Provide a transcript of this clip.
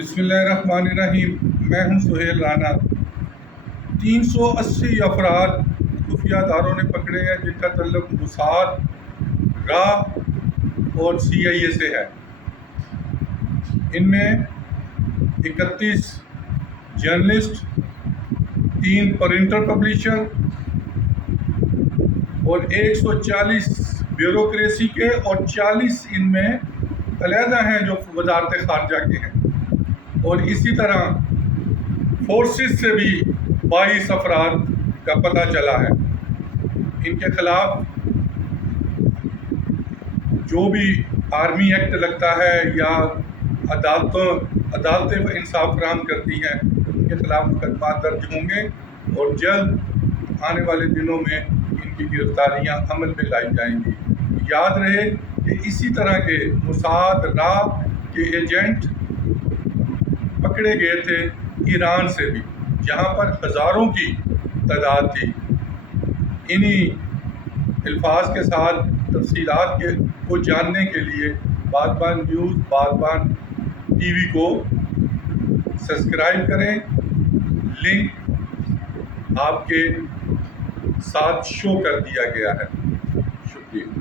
بسم اللہ الرحمن الرحیم۔ میں ہوں سہیل رانا۔ 380 افراد خفیہ اداروں نے پکڑے ہیں جن کا تعلق موساد، را اور CIA سے ہے۔ ان میں 31 جرنلسٹ، 3 پرنٹر پبلشر اور 140 بیوروکریسی کے اور 40 ان میں علیحدہ ہیں جو وزارت خارجہ کے ہیں، اور اسی طرح فورسز سے بھی 22 افراد کا پتہ چلا ہے۔ ان کے خلاف جو بھی آرمی ایکٹ لگتا ہے یا عدالتیں انصاف فراہم کرتی ہیں، ان کے خلاف مقدمات درج ہوں گے اور جلد آنے والے دنوں میں ان کی گرفتاریاں عمل میں لائی جائیں گی۔ یاد رہے کہ اسی طرح کے موساد، را کے ایجنٹ پکڑے گئے تھے ایران سے بھی، جہاں پر ہزاروں کی تعداد تھی۔ انہی الفاظ کے ساتھ تفصیلات کو جاننے کے لیے بادبان نیوز، بادبان TV کو سبسکرائب کریں۔ لنک آپ کے ساتھ شو کر دیا گیا ہے۔ شکریہ۔